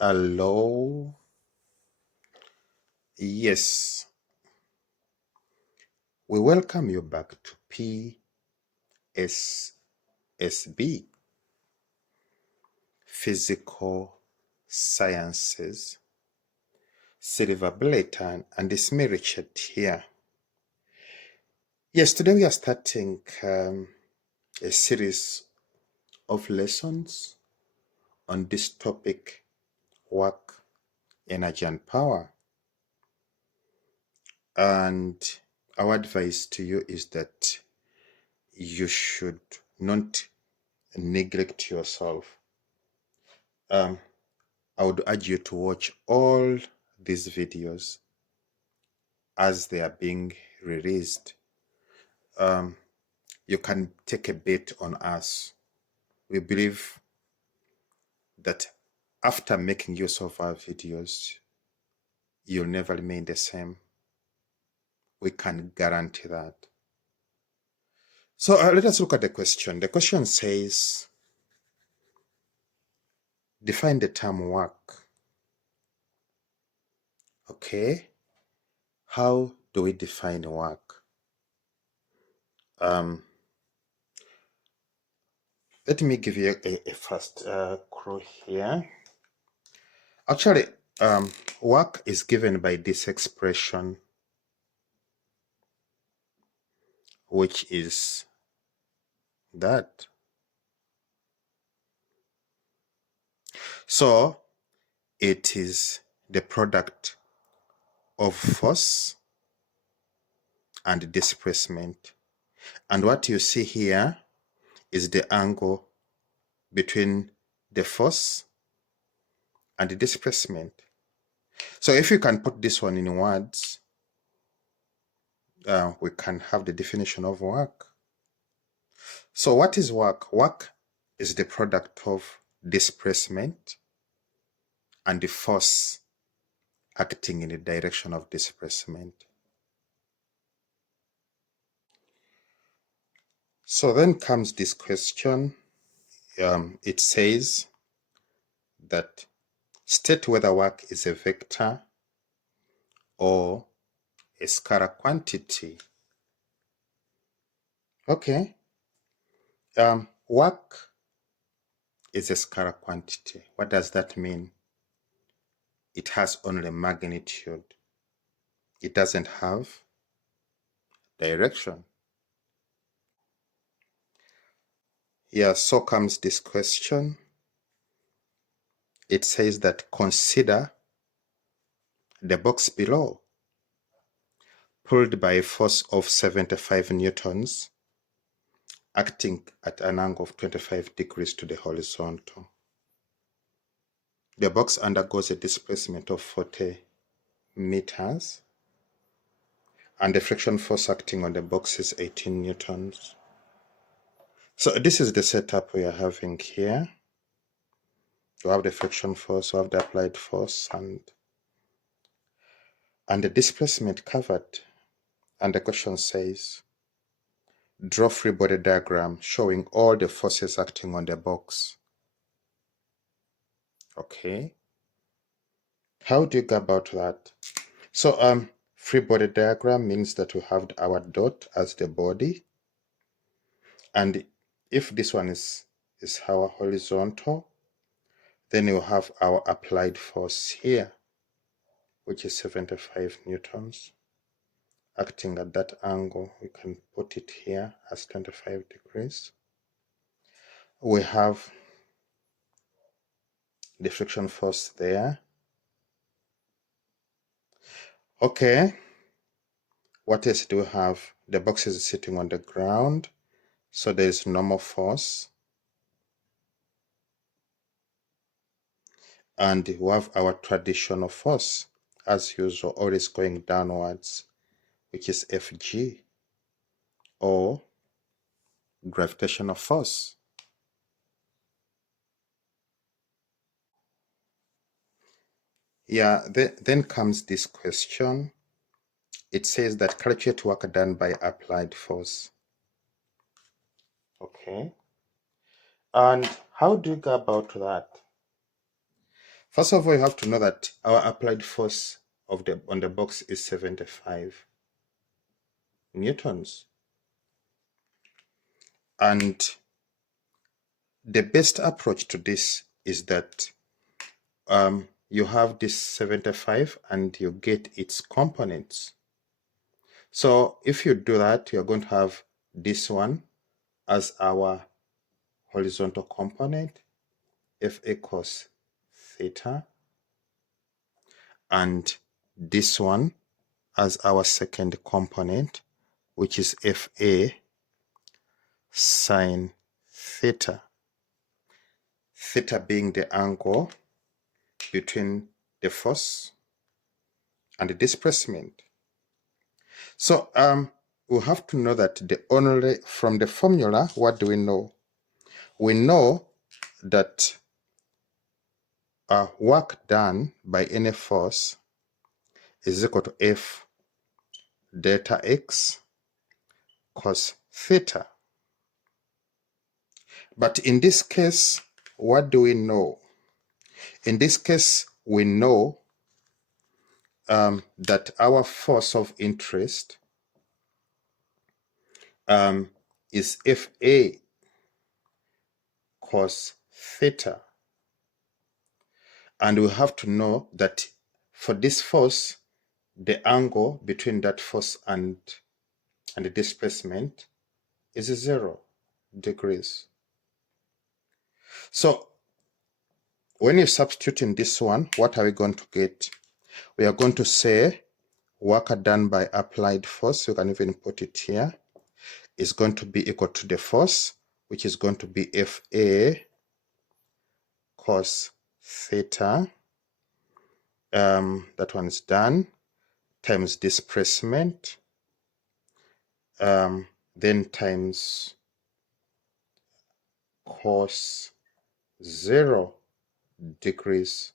Hello. Yes, we welcome you back to PSSB, Physical Sciences, Silver Bulletin, and it's me, Richard, here. Yes, today we are starting a series of lessons on this topic, work, energy, and power. And our advice to you is that you should not neglect yourself. I would urge you to watch all these videos as they are being released. You can take a bet on us. We believe that after making use of our videos, you'll never remain the same. We can guarantee that. So let us look at the question. The question says, define the term work. Okay. How do we define work? Let me give you a first clue here. Actually, work is given by this expression, which is that. So it is the product of force and displacement. And what you see here is the angle between the force and the displacement. So if you can put this one in words, we can have the definition of work. So what is work? Work is the product of displacement and the force acting in the direction of displacement. So then comes this question. It says that state whether work is a vector or a scalar quantity. Okay. Work is a scalar quantity. What does that mean? It has only magnitude. It doesn't have direction. Yeah, so comes this question. It says that consider the box below, pulled by a force of 75 newtons, acting at an angle of 25 degrees to the horizontal. The box undergoes a displacement of 40 meters, and the friction force acting on the box is 18 newtons. So this is the setup we are having here. You have the friction force, you have the applied force, and the displacement covered. And the question says, draw free body diagram showing all the forces acting on the box. Okay. How do you go about that? So free body diagram means that we have our dot as the body. And if this one is our horizontal, then you have our applied force here, which is 75 newtons. Acting at that angle, we can put it here as 25 degrees. We have the friction force there. Okay, what else do we have? The box is sitting on the ground, so there is normal force. And we have our traditional force, as usual, always going downwards, which is Fg, or gravitational force. Yeah, then comes this question. It says that calculate work done by applied force. Okay. And how do you go about that? First of all, you have to know that our applied force on the box is 75 newtons. And the best approach to this is that you have this 75 and you get its components. So if you do that, you're going to have this one as our horizontal component, Fa cos theta, and this one as our second component, which is Fa sine theta, theta being the angle between the force and the displacement. So we have to know that from the formula, what do we know? We know that work done by any force is equal to F delta x cos theta. But in this case, what do we know? In this case, we know that our force of interest is Fa cos theta. And we have to know that for this force, the angle between that force and the displacement is 0 degrees. So when you substitute in this one, what are we going to get? We are going to say work done by applied force, you can even put it here, is going to be equal to the force, which is going to be Fa cos theta, that one is done, times displacement, then times cos 0 degrees.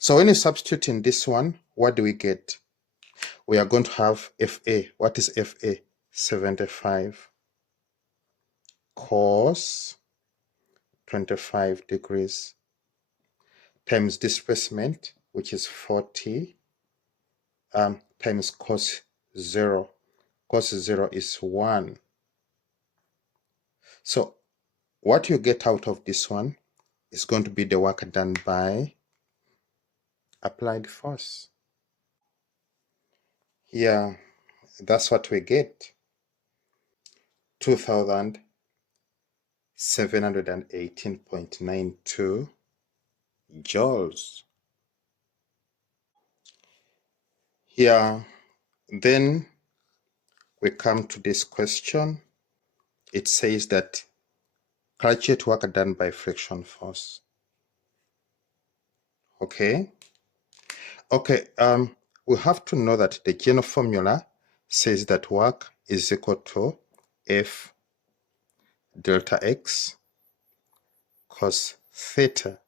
So when you substitute in this one, what do we get? We are going to have Fa. What is Fa? 75 cos 25 degrees times displacement, which is 40, times cos 0. Cos 0 is 1. So what you get out of this one is going to be the work done by applied force. Yeah, that's what we get. 2,718.92 joules. Yeah, then we come to this question. It says that calculate work done by friction force. Okay, we have to know that the general formula says that work is equal to F delta x cos theta.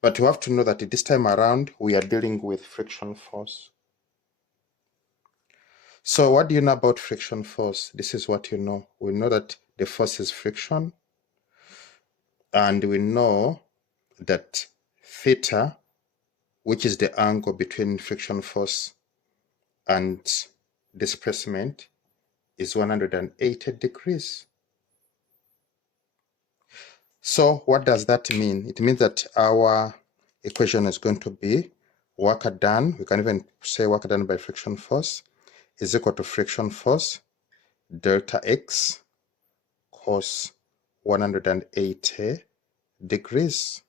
But you have to know that this time around we are dealing with friction force. So what do you know about friction force? This is what you know. We know that the force is friction, and we know that theta, which is the angle between friction force and displacement, is 180 degrees. So what does that mean? It means that our equation is going to be work done, we can even say work done by friction force, is equal to friction force delta x cos 180 degrees.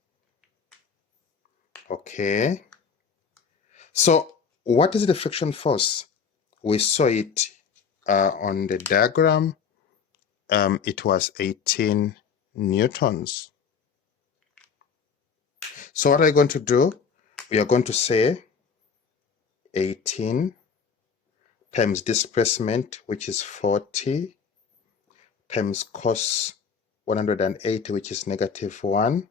Okay. So what is the friction force? We saw it on the diagram. It was 18 newtons. So what are we going to do? We are going to say 18 times displacement, which is 40, times cos 180, which is -1.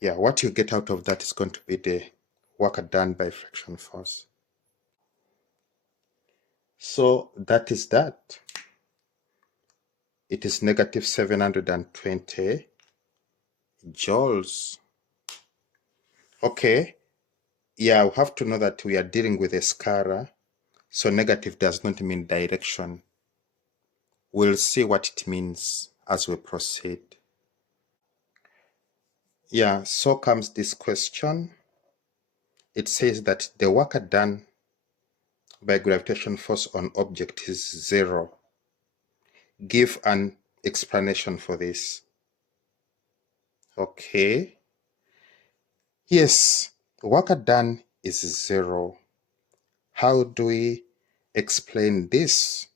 Yeah, what you get out of that is going to be the work done by friction force. So that is that. It is -720 joules. Okay, yeah, we have to know that we are dealing with a scalar, so negative does not mean direction. We'll see what it means as we proceed. Yeah, so comes this question. It says that the work done by gravitational force on object is 0. Give an explanation for this. Okay. Yes, work done is 0. How do we explain this?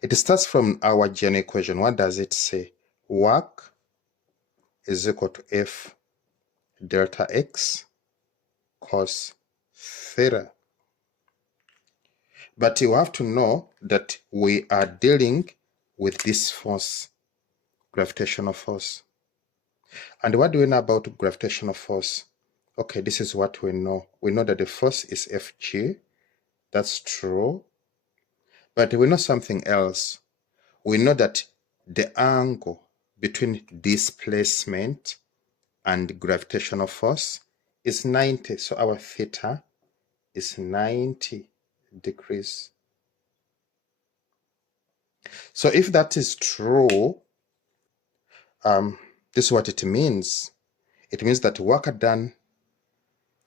It starts from our general equation. What does it say? Work is equal to F delta X cos theta. But you have to know that we are dealing with this force, gravitational force. And what do we know about gravitational force? Okay, this is what we know. We know that the force is Fg. That's true. But we know something else. We know that the angle between displacement and gravitational force is 90. So our theta is 90 degrees. So if that is true, this is what it means. It means that work done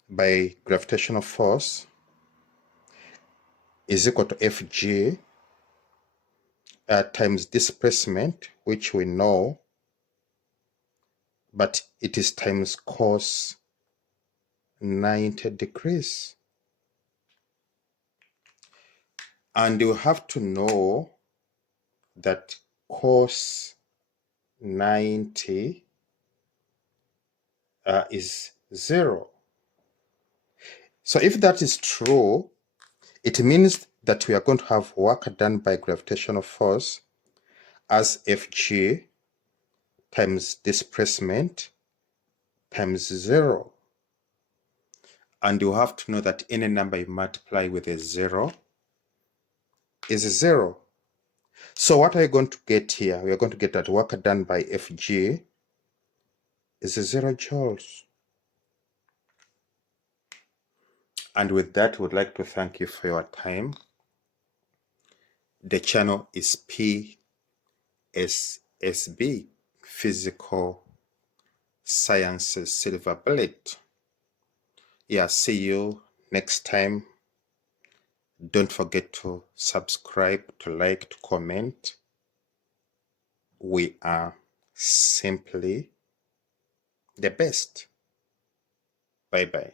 by gravitational force is equal to Fg times displacement, which we know, but it is times cos 90 degrees. And you have to know that cos 90 is 0. So if that is true, it means that we are going to have work done by gravitational force as Fg times displacement times 0. And you have to know that any number you multiply with a 0 is 0. So what are you going to get here? We are going to get that work done by Fg is 0 joules. And with that, we'd like to thank you for your time. The channel is PSSB, Physical Sciences Silver Bullet. Yeah, see you next time. Don't forget to subscribe, to like, to comment. We are simply the best. Bye-bye.